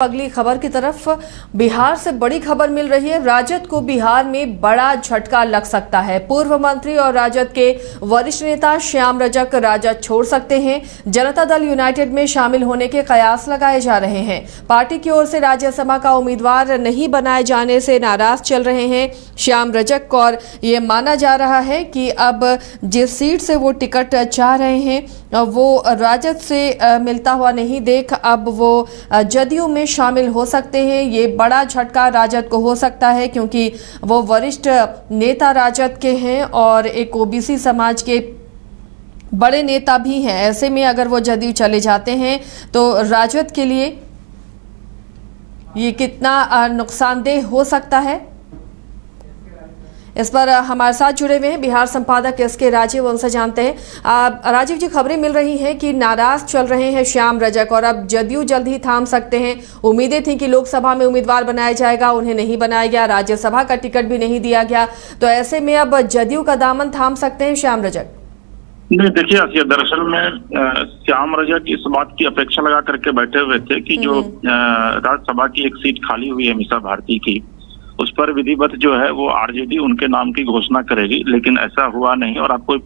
अगली खबर की तरफ बिहार से बड़ी खबर मिल रही है। राजद को बिहार में बड़ा झटका लग सकता है। पूर्व मंत्री और राजद के वरिष्ठ नेता श्याम रजक राजद छोड़ सकते हैं। जनता दल यूनाइटेड में शामिल होने के कयास लगाए जा रहे हैं। पार्टी की ओर से राज्यसभा का उम्मीदवार नहीं बनाए जाने से नाराज चल रहे हैं श्याम रजक, और ये माना जा रहा है कि अब जिस सीट से वो टिकट चाह रहे हैं वो राजद से मिलता हुआ नहीं देख अब वो जदयू में शामिल हो सकते हैं। ये बड़ा झटका राजद को हो सकता है क्योंकि वो वरिष्ठ नेता राजद के हैं और एक ओबीसी समाज के बड़े नेता भी हैं। ऐसे में अगर वो जदयू चले जाते हैं तो राजद के लिए ये कितना नुकसानदेह हो सकता है, इस पर हमारे साथ जुड़े हुए हैं बिहार संपादक एसके राजीव, उनसे जानते हैं। राजीव जी, खबरें मिल रही हैं कि नाराज चल रहे हैं श्याम रजक और अब जदयू जल्द ही थाम सकते हैं। उम्मीदें थी कि लोकसभा में उम्मीदवार बनाया जाएगा, उन्हें नहीं बनाया गया, राज्यसभा का टिकट भी नहीं दिया गया, तो ऐसे में अब जदयू का दामन थाम सकते हैं श्याम रजक? नहीं, देखिए आसिया, दरअसल में श्याम रजक इस बात की अपेक्षा लगा करके बैठे हुए थे कि जो राज्यसभा की एक सीट खाली हुई है मीसा भारती की, उस पर विधिवत जो है वो आरजेडी उनके नाम की घोषणा करेगी, लेकिन ऐसा हुआ नहीं। और आपको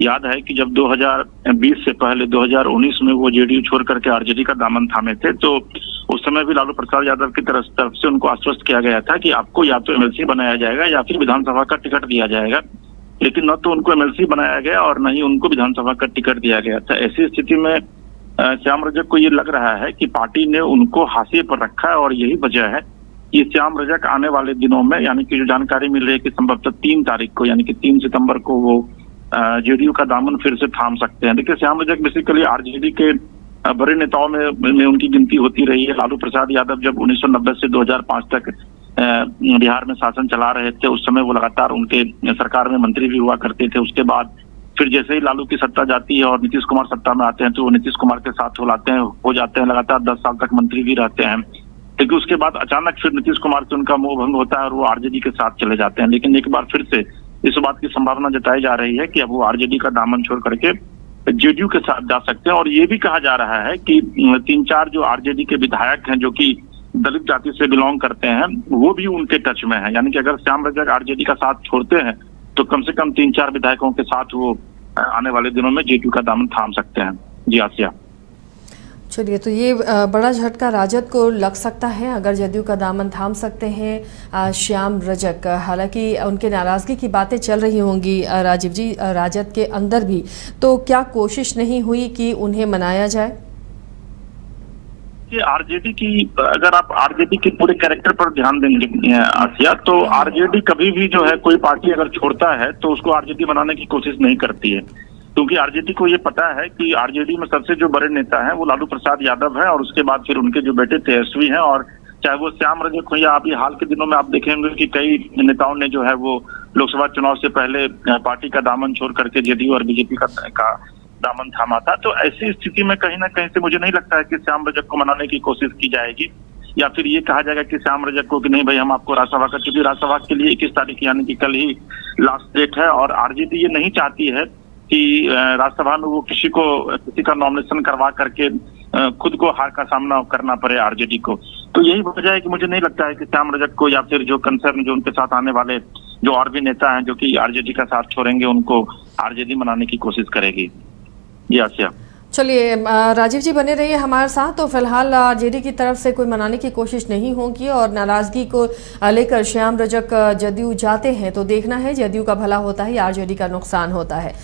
याद है कि जब 2020 से पहले 2019 में वो जेडीयू छोड़ करके आरजेडी का दामन थामे थे, तो उस समय भी लालू प्रसाद यादव की तरफ से उनको आश्वस्त किया गया था कि आपको या तो एमएलसी बनाया जाएगा या फिर विधानसभा का टिकट दिया जाएगा, लेकिन न तो उनको एमएलसी बनाया गया और न ही उनको विधानसभा का टिकट दिया गया था। ऐसी स्थिति में श्याम रजक को ये लग रहा है कि पार्टी ने उनको हाशिए पर रखा है और यही वजह है कि श्याम रजक आने वाले दिनों में, यानी कि जो जानकारी मिल रही है कि संभवतः 3 तारीख को यानी कि 3 सितंबर को वो जेडीयू का दामन फिर से थाम सकते हैं। देखिए, श्याम रजक बेसिकली आरजेडी के बड़े नेताओं में उनकी गिनती होती रही है। लालू प्रसाद यादव जब 1990 से 2005 तक बिहार में शासन चला रहे थे, उस समय वो लगातार उनके सरकार में मंत्री भी हुआ करते थे। उसके बाद फिर जैसे ही लालू की सत्ता जाती है और नीतीश कुमार सत्ता में आते हैं, तो वो नीतीश कुमार के साथ हो जाते हैं, लगातार 10 साल तक मंत्री भी रहते हैं। लेकिन उसके बाद अचानक फिर नीतीश कुमार से उनका मोह भंग होता है और वो आरजेडी के साथ चले जाते हैं। लेकिन एक बार फिर से इस बात की संभावना जताई जा रही है कि अब वो आरजेडी का दामन छोड़ करके जेडीयू के साथ जा सकते हैं। और ये भी कहा जा रहा है कि 3-4 जो आरजेडी के विधायक हैं जो कि दलित जाति से बिलोंग करते हैं, वो भी उनके टच में है। यानी कि अगर श्याम रजक आरजेडी का साथ छोड़ते हैं तो कम से कम 3-4 विधायकों के साथ वो आने वाले दिनों में जेडीयू का दामन थाम सकते हैं। जी आसिया। चलिए, तो ये बड़ा झटका राजद को लग सकता है अगर जदयू का दामन थाम सकते हैं श्याम रजक। हालांकि उनके नाराजगी की बातें चल रही होंगी राजीव जी राजद के अंदर भी, तो क्या कोशिश नहीं हुई कि उन्हें मनाया जाए? आरजेडी की, अगर आप आरजेडी के पूरे कैरेक्टर पर ध्यान देंगे आसिया, तो आरजेडी कभी भी जो है कोई पार्टी अगर छोड़ता है तो उसको आरजेडी बनाने की कोशिश नहीं करती है, क्योंकि आरजेडी को ये पता है कि आरजेडी में सबसे जो बड़े नेता हैं वो लालू प्रसाद यादव है और उसके बाद फिर उनके जो बेटे तेजस्वी हैं। और चाहे वो श्याम रजक हो या अभी हाल के दिनों में आप देखेंगे कि कई नेताओं ने जो है वो लोकसभा चुनाव से पहले पार्टी का दामन छोड़ करके जेडीयू और बीजेपी का दामन थामा था। तो ऐसी स्थिति में कहीं ना कहीं से मुझे नहीं लगता है कि श्याम रजक को मनाने की कोशिश की जाएगी या फिर ये कहा जाएगा कि श्याम रजक को कि नहीं भाई हम आपको राज्यसभा का, क्योंकि राज्यसभा के लिए 21 तारीख यानी कि कल ही लास्ट डेट है और आरजेडी ये नहीं चाहती है कि राज्यसभा में वो किसी का नॉमिनेशन करवा करके खुद को हार का सामना करना पड़े आरजेडी को। तो यही वजह है कि मुझे नहीं लगता है कि श्याम रजक को या फिर जो कंसर्न जो उनके साथ आने वाले जो और भी नेता हैं जो कि आरजेडी का साथ छोड़ेंगे उनको आरजेडी मनाने की कोशिश करेगी। जी आसिया। चलिए, राजीव जी बने रहिए हमारे साथ। तो फिलहाल आरजेडी की तरफ से कोई मनाने की कोशिश नहीं होगी और नाराजगी को लेकर श्याम रजक जदयू जाते हैं तो देखना है जदयू का भला होता है या आरजेडी का नुकसान होता है।